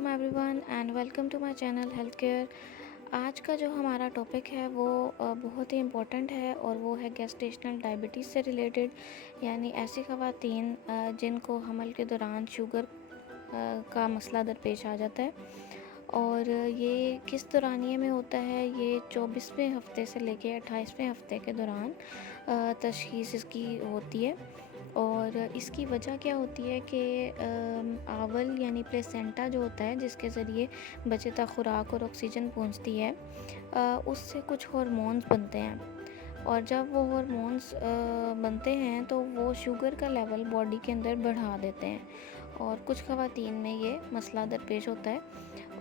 अस्सलाम everyone and welcome to my channel health care. आज का जो हमारा टॉपिक है वो बहुत ही इम्पोर्टेंट है और वो है गेस्टेशनल डायबिटीज़ से रिलेटेड, यानी ऐसी ख़वातीन जिनको हमल के दौरान शुगर का मसला दरपेश आ जाता है। और ये किस दौरानिए में होता है? ये 24वें हफ्ते से लेके 28वें हफ्ते के दौरान तशख़ीस इसकी होती है। और इसकी वजह क्या होती है कि आवल यानी प्लेसेंटा जो होता है, जिसके ज़रिए बच्चे तक खुराक और ऑक्सीजन पहुंचती है, उससे कुछ हार्मोन्स बनते हैं। और जब वो हार्मोन्स बनते हैं तो वो शुगर का लेवल बॉडी के अंदर बढ़ा देते हैं और कुछ ख़वातीन में ये मसला दरपेश होता है।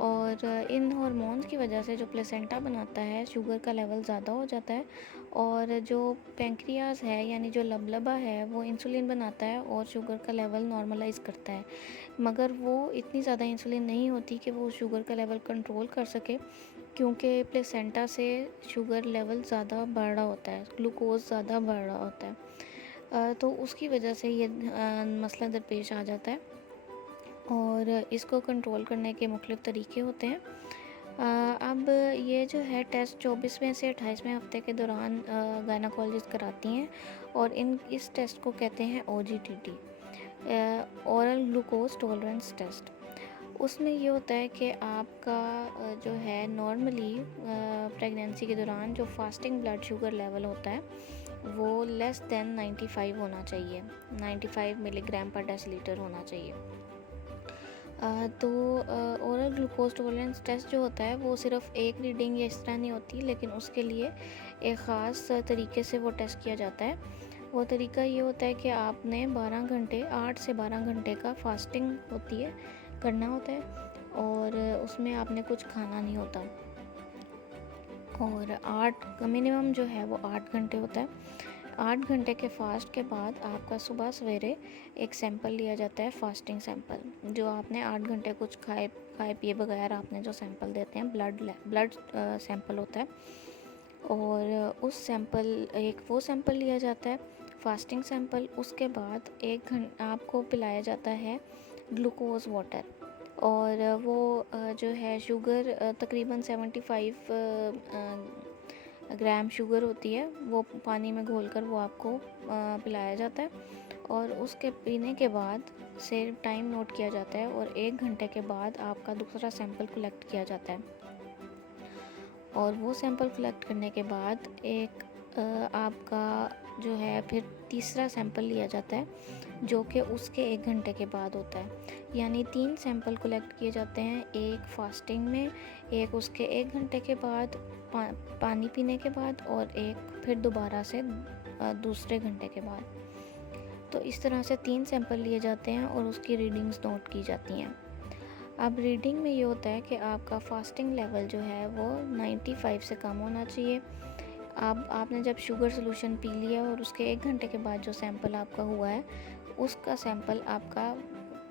और इन हार्मोन्स की वजह से जो प्लेसेंटा बनाता है, शुगर का लेवल ज़्यादा हो जाता है और जो पेंक्रियाज है यानी जो लबलबा है वो इंसुलिन बनाता है और शुगर का लेवल नॉर्मलाइज़ करता है। मगर वो इतनी ज़्यादा इंसुलिन नहीं होती कि वो शुगर का लेवल कंट्रोल कर सके, क्योंकि प्लेसेंटा से शुगर लेवल ज़्यादा बढ़ रहा होता है, ग्लूकोज ज़्यादा बढ़ रहा होता है। तो उसकी वजह से ये मसला दरपेश आ जाता है और इसको कंट्रोल करने के मुख्तलिफ़ तरीके होते हैं। अब ये जो है टेस्ट 24वें से 28वें हफ्ते के दौरान गायनाकोलॉजिस्ट कराती हैं और इस टेस्ट को कहते हैं OGTT, oral glucose tolerance test. उसमें ये होता है कि आपका जो है नॉर्मली प्रेगनेंसी के दौरान जो फास्टिंग ब्लड शुगर लेवल होता है वो लेस देन 95 होना चाहिए, 95 मिलीग्राम पर डेसीलीटर होना चाहिए। तो ओरल ग्लूकोज टॉलरेंस टेस्ट जो होता है वो सिर्फ एक रीडिंग या इस तरह नहीं होती, लेकिन उसके लिए एक ख़ास तरीके से वो टेस्ट किया जाता है। वो तरीका ये होता है कि आपने 12 घंटे 8 से 12 घंटे का फास्टिंग होती है करना होता है और उसमें आपने कुछ खाना नहीं होता। और 8 मिनिमम जो है वो 8 घंटे होता है। 8 घंटे के फास्ट के बाद आपका सुबह सवेरे एक सैंपल लिया जाता है, फास्टिंग सैंपल, जो आपने 8 घंटे कुछ खाए पिए बगैर आपने जो सैंपल देते हैं ब्लड सैंपल होता है। और वो सैंपल लिया जाता है, फास्टिंग सैंपल। उसके बाद 1 घंटा आपको पिलाया जाता है ग्लूकोज वाटर और वो जो है शुगर तकरीबन 75 ग्राम शुगर होती है, वो पानी में घोलकर वो आपको पिलाया जाता है। और उसके पीने के बाद से टाइम नोट किया जाता है और 1 घंटे के बाद आपका दूसरा सैंपल कलेक्ट किया जाता है। और वो सैंपल कलेक्ट करने के बाद एक आपका जो है फिर तीसरा सैंपल लिया जाता है जो कि उसके 1 घंटे के बाद होता है। यानी 3 सैंपल कलेक्ट किए जाते हैं, एक फास्टिंग में, एक उसके 1 घंटे के बाद पानी पीने के बाद और एक फिर दोबारा से दूसरे घंटे के बाद। तो इस तरह से 3 सैंपल लिए जाते हैं और उसकी रीडिंग्स नोट की जाती हैं। अब रीडिंग में ये होता है कि आपका फास्टिंग लेवल जो है वो 95 से कम होना चाहिए। आपने जब शुगर सोल्यूशन पी लिया और उसके 1 घंटे के बाद जो सैंपल आपका हुआ है उसका सैंपल आपका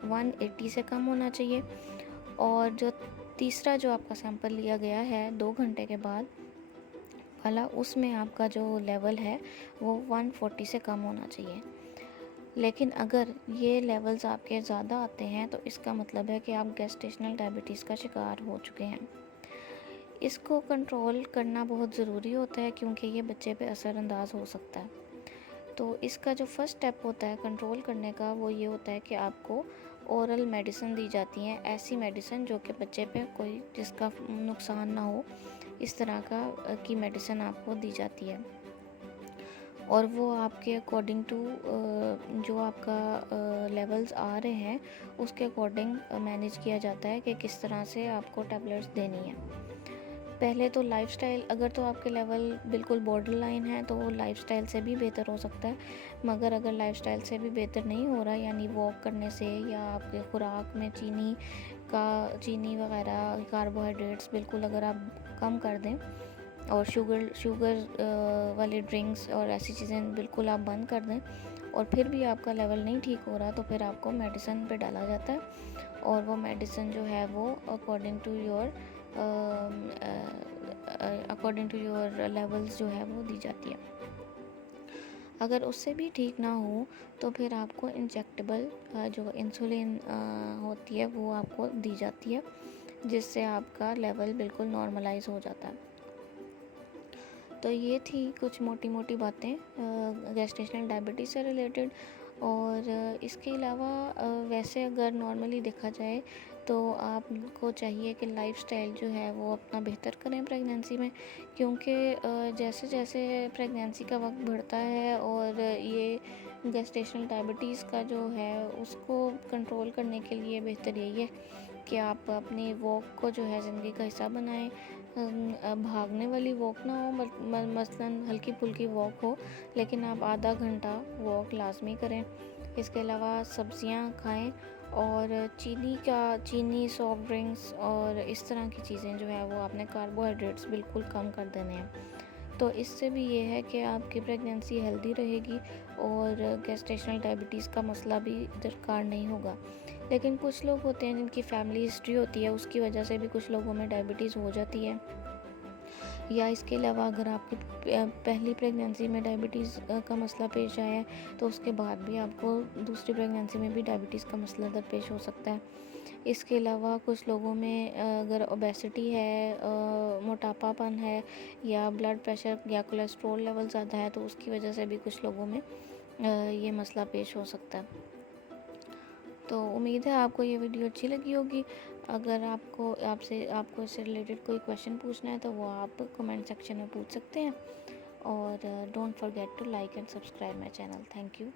180 से कम होना चाहिए। और जो तीसरा जो आपका सैंपल लिया गया है 2 घंटे के बाद वाला, उसमें आपका जो लेवल है वो 140 से कम होना चाहिए। लेकिन अगर ये लेवल्स आपके ज़्यादा आते हैं तो इसका मतलब है कि आप गेस्टेशनल डायबिटीज़ का शिकार हो चुके हैं। इसको कंट्रोल करना बहुत ज़रूरी होता है क्योंकि ये बच्चे पे असरअंदाज हो सकता है। तो इसका जो फर्स्ट स्टेप होता है कंट्रोल करने का वो ये होता है कि आपको ओरल मेडिसिन दी जाती हैं, ऐसी मेडिसिन जो कि बच्चे पे कोई जिसका नुकसान ना हो, इस तरह की मेडिसिन आपको दी जाती है। और वो आपके अकॉर्डिंग टू जो आपका लेवल्स आ रहे हैं उसके अकॉर्डिंग मैनेज किया जाता है कि किस तरह से आपको टैबलेट्स देनी है। पहले तो लाइफस्टाइल, अगर तो आपके लेवल बिल्कुल बॉर्डर लाइन है तो वो लाइफस्टाइल से भी बेहतर हो सकता है। मगर अगर लाइफस्टाइल से भी बेहतर नहीं हो रहा, यानी वॉक करने से या आपके खुराक में चीनी वगैरह कार्बोहाइड्रेट्स बिल्कुल अगर आप कम कर दें और शुगर वाले ड्रिंक्स और ऐसी चीज़ें बिल्कुल आप बंद कर दें और फिर भी आपका लेवल नहीं ठीक हो रहा, तो फिर आपको मेडिसिन पे डाला जाता है और वो मेडिसिन जो है वो अकॉर्डिंग टू योर लेवल्स जो है वो दी जाती है। अगर उससे भी ठीक ना हो तो फिर आपको इंजेक्टेबल जो इंसुलिन होती है वो आपको दी जाती है, जिससे आपका लेवल बिल्कुल नॉर्मलाइज हो जाता है। तो ये थी कुछ मोटी मोटी बातें गेस्टेशनल डायबिटीज़ से रिलेटेड। और इसके अलावा वैसे अगर नॉर्मली देखा जाए तो आपको चाहिए कि लाइफस्टाइल जो है वो अपना बेहतर करें प्रेगनेंसी में, क्योंकि जैसे जैसे प्रेगनेंसी का वक्त बढ़ता है और ये गेस्टेशनल डायबिटीज़ का जो है उसको कंट्रोल करने के लिए बेहतर यही है कि आप अपनी वॉक को जो है ज़िंदगी का हिस्सा बनाएं। भागने वाली वॉक ना हो, मसलन हल्की फुल्की वॉक हो, लेकिन आप आधा घंटा वॉक लाजमी करें। इसके अलावा सब्जियां खाएं और चीनी सॉफ्ट ड्रिंक्स और इस तरह की चीज़ें जो है वो आपने कार्बोहाइड्रेट्स बिल्कुल कम कर देने हैं। तो इससे भी ये है कि आपकी प्रेगनेंसी हेल्दी रहेगी और गेस्टेशनल डायबिटीज़ का मसला भी दरकार नहीं होगा। लेकिन कुछ लोग होते हैं जिनकी फैमिली हिस्ट्री होती है, उसकी वजह से भी कुछ लोगों में डायबिटीज़ हो जाती है। या इसके अलावा अगर आपकी पहली प्रेगनेंसी में डायबिटीज़ का मसला पेश आया है तो उसके बाद भी आपको दूसरी प्रेगनेंसी में भी डायबिटीज़ का मसला दरपेश हो सकता है। इसके अलावा कुछ लोगों में अगर ओबेसिटी है, मोटापापन है या ब्लड प्रेशर या कोलेस्ट्रॉल लेवल ज़्यादा है तो उसकी वजह से भी कुछ लोगों में ये मसला पेश हो सकता है। तो उम्मीद है आपको ये वीडियो अच्छी लगी होगी। अगर आपको इससे रिलेटेड कोई क्वेश्चन पूछना है तो वो आप कमेंट सेक्शन में पूछ सकते हैं। और don't forget to like and subscribe my channel. Thank you.